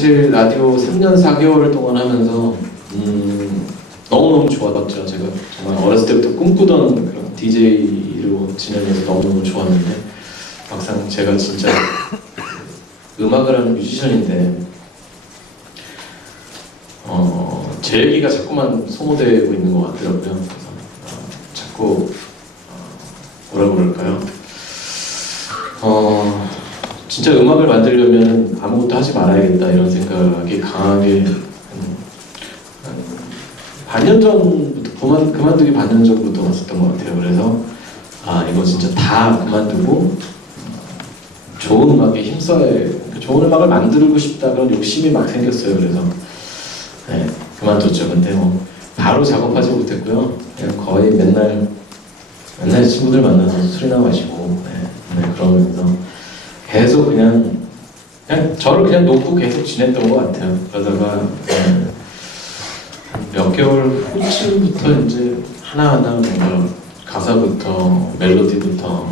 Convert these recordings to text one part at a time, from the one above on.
사실 라디오 3년 4개월을 동안 하면서 음, 너무너무 좋아졌죠. 제가 정말 어렸을 때부터 꿈꾸던 그런 DJ로 지내면서 너무너무 좋았는데 막상 제가 진짜 음악을 하는 뮤지션인데 어, 제 얘기가 자꾸만 소모되고 있는 것 같더라고요. 그래서 어, 자꾸 어, 뭐라 그럴까요? 어, 진짜 음악을 만들려면 아무것도 하지 말아야겠다 이런 생각이 강하게 반년 전부터 그만 그만두기 반년 전부터 왔었던 것 같아요. 그래서 아 이거 진짜 다 그만두고 좋은 음악에 힘써야 좋은 음악을 만들고 싶다 그런 욕심이 막 생겼어요. 그래서 네, 그만뒀죠. 근데 뭐 바로 작업하지 못했고요. 그냥 거의 맨날 맨날 친구들 만나서 술이나 마시고 네, 네, 그러면서 계속 그냥 그냥 저를 그냥 놓고 계속 지냈던 것 같아요. 그러다가 네, 몇 개월 후쯤부터 이제 하나하나 뭔가 가사부터 멜로디부터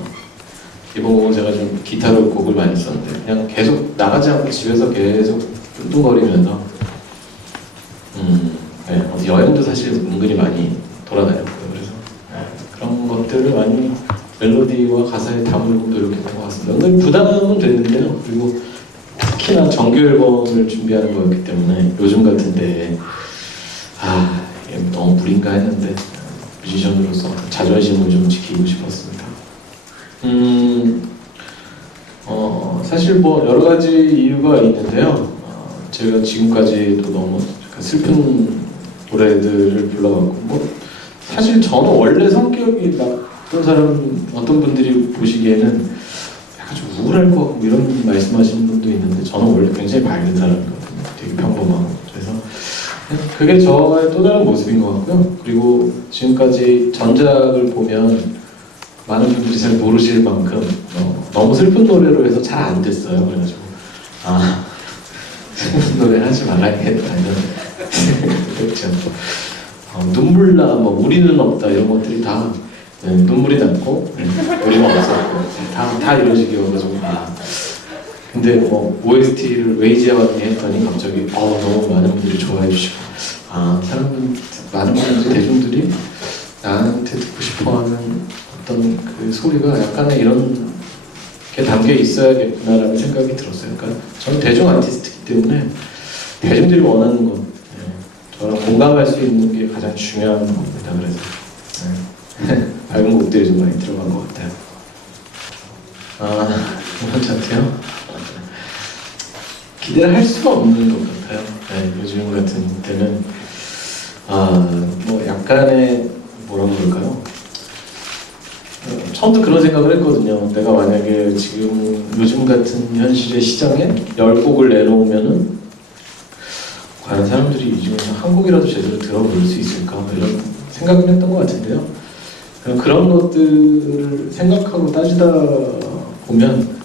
이번 곡은 제가 좀 기타로 곡을 많이 썼는데 그냥 계속 나가지 않고 집에서 계속 뚱뚱거리면서 음, 네, 여행도 사실 은근히 많이 돌아다녔고요. 그래서 네, 그런 것들을 많이 멜로디와 담으려고 노력했던 것 같습니다. 은근히 부담은 됐는데요. 그리고 특히나 정규 앨범을 준비하는 거였기 때문에 요즘 같은데 아 이게 너무 무리인가 했는데 뮤지션으로서 자존심을 좀 지키고 싶었습니다. 음, 어, 사실 뭐 여러 가지 이유가 있는데요. 어, 제가 지금까지도 너무 슬픈 노래들을 불러왔고, 뭐 사실 저는 원래 성격이 나 쁜 사람 어떤 분들이 보시기에는 약간 좀 우울할 것 같고 이런 말씀하시는 분도 있는데 저는 원래 굉장히 밝은 사람이거든요. 되게 평범하고 그래서 그게 저의 또 다른 모습인 것 같고요. 그리고 지금까지 전작을 보면 많은 분들이 잘 모르실 만큼 어, 너무 슬픈 노래로 해서 잘 안 됐어요. 그래가지고 아 슬픈 노래 하지 말아야겠다 이런 그렇죠. 어, 눈물 나 뭐 우리는 없다 이런 것들이 다 네, 눈물이 났고 네, 우리는 없었고 네, 다, 다 이루어지기여가지고 아 근데 뭐 OST를 웨이지아와니 했더니 갑자기 어, 너무 많은 분들이 좋아해 주시고 아 사람들 많은 분들 대중들이 나한테 듣고 싶어하는 어떤 그 소리가 약간의 이런 게 담겨 있어야겠구나라는 생각이 들었어요. 그러니까 저는 대중 아티스트이기 때문에 대중들이 원하는 것, 예, 저랑 공감할 수 있는 게 가장 중요한 겁니다. 그래서 예, 밝은 곡들이 좀 많이 들어간 것 같아요. 아, 이번 차트요? 기대를 할 수가 없는 것 같아요. 네, 요즘 같은 때는 아, 뭐 약간의 뭐라고 그럴까요? 어, 처음부터 그런 생각을 했거든요. 내가 만약에 지금 요즘 같은 현실의 시장에 열 곡을 내놓으면은 과연 사람들이 이 중에서 한 곡이라도 제대로 들어볼 수 있을까? 뭐 이런 생각을 했던 것 같은데요. 그럼 그런 것들을 생각하고 따지다 보면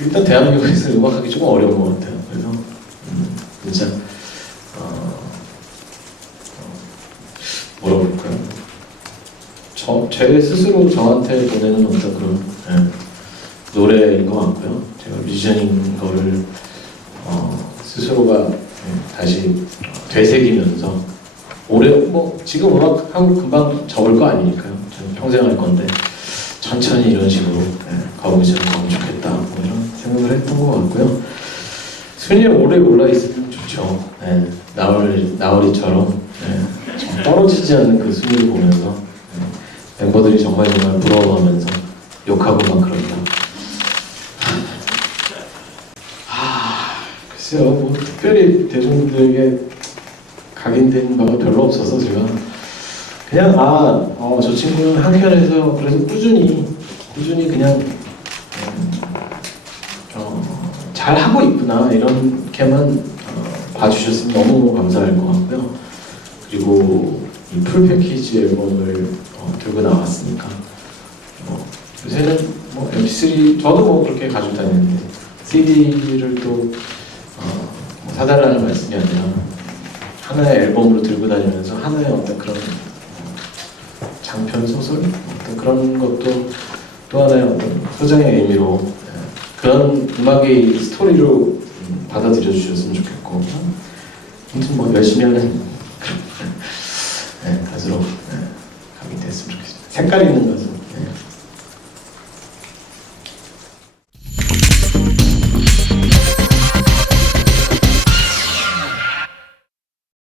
일단 대한민국에서 음악하기 조금 어려운 것 같아요. 그래서 음, 진짜 어, 어, 뭐라고 그럴까요? 저, 제 스스로 저한테 보내는 어떤 그런 예, 노래인 것 같고요. 제가 뮤지션인 거를 어, 스스로가 예, 다시 되새기면서 올해 뭐 지금 음악 하고 금방 접을 거 아니니까요. 저는 평생 할 건데 천천히 이런 식으로 예, 가보면 가면 좋겠다 뭐 이런 생각을 했던 것 같고요. 순위에 오래 올라 있으면 좋죠. 예, 나얼 나얼이처럼 예, 좀 떨어지지 않는 그 순위를 보면서 예, 멤버들이 정말 정말 부러워하면서 욕하고 막 그런다. 아 글쎄요 뭐 특별히 대중들에게 각인된 바가 별로 없어서 제가 그냥 아저 친구는 한편에서 그래도 꾸준히 꾸준히 그냥 음, 어, 잘 하고 있구나 이렇게만 어, 봐주셨으면 너무 감사할 것 같고요. 그리고 이 풀 패키지 앨범을 어, 들고 나왔으니까 어, 요새는 뭐 MP3 저도 뭐 그렇게 가지고 다니는데 CD를 또 어, 뭐 사달라는 말씀이 아니라 하나의 앨범으로 들고 다니면서 하나의 어떤 그런 어, 장편 소설 어떤 그런 것도 또 하나의 어떤 소장의 의미로 예, 그런 음악의 스토리로 음, 음, 받아들여 주셨으면 좋겠고 아무튼 뭐 열심히 하는 네, 가수로 네, 가게 됐으면 좋겠습니다. 색깔 있는 가수